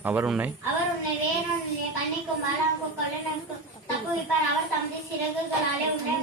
அவர் உன்னை வேறொன்னை கண்ணிக்கும் மலர்க்கும் கொள்ளனுக்கும் தப்புவிப்பார். அவர் தமது சிறகுகளாலே உன்னை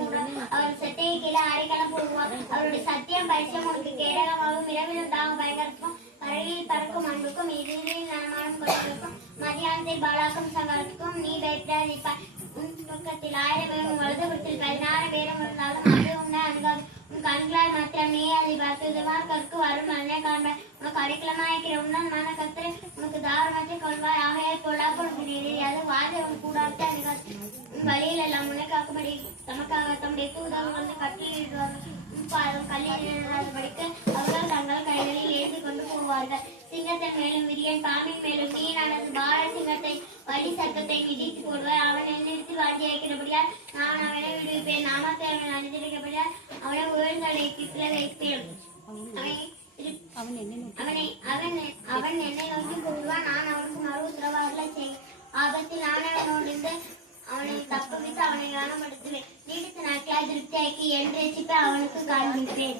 அவர் சட்டையை கீழே அடைக்கலம் போடுவார். அவருடைய சத்தியம் பரிசம் உனக்கு கேடகமாகவும் இரவிலும் தாகம் பயங்கரத்துக்கும் பறவையில் பறக்கும் அன்புக்கும் எதிரில் நலமானும் கொள்வதற்கும் மதியானத்தில் பாலாக்கும் சங்கத்துக்கும் நீ பயப்படாதிருப்பாய். உன் பக்கத்தில் 1000 பேரும் வலதுபுறத்தில் 16 பேரும் இருந்தாலும் அது உன்னை அணுகாது. உன் கண்களால் மாத்திரம் நீ அதை பார்த்துவார். கற்கு வரும் மண்ணை காண்பாய். உனக்கு அடைக்கலமாயிருக்கிற உன்னால் மன கத்திரை உனக்கு தாரமற்ற கொள்வாய். ஆகையால் பொல்லாப்பு உனக்கு நேரியாது. வாதை உன் கூடாது அணுகாது. உன் வழியில் எல்லாம் உன்னை காக்கும்படி தமக்காக தம்முடைய தூதர்கள் வந்து கட்டளையிடுவார்கள். கல்லில் படிக்க அவர்கள் தங்கள் கைகளில் எழுதி கொண்டு போவார்கள். சிங்கத்தின் மேலும் விரியன் பாம்பின் மேலும் மீனானது பார சிங்கத்தை வலி சர்க்கத்தை மிதித்து போடுவார். அவன் என்னிடத்தில் வாஞ்சியாக்கிறபடியால் நான் அவனை விடுவிப்பேன். நாமத்தை அவன் அணிந்திருக்கிறபடியால் அவனை உயர்ந்தலை கிட்ட வைப்பேன். அவன் என்னை நோக்கி கூறுவான். நான் அவனுக்கு மறு உத்தரவாதங்களை செய்வேன். ஆபத்தில் நான் அவனோடு அவனை தப்புவித்து அவனை கனப்படுத்துவேன். நீடித்த நாட்களாய் திருப்தியாக்கி என் ரட்சிப்பை அவனுக்கு காண்பிப்பேன்.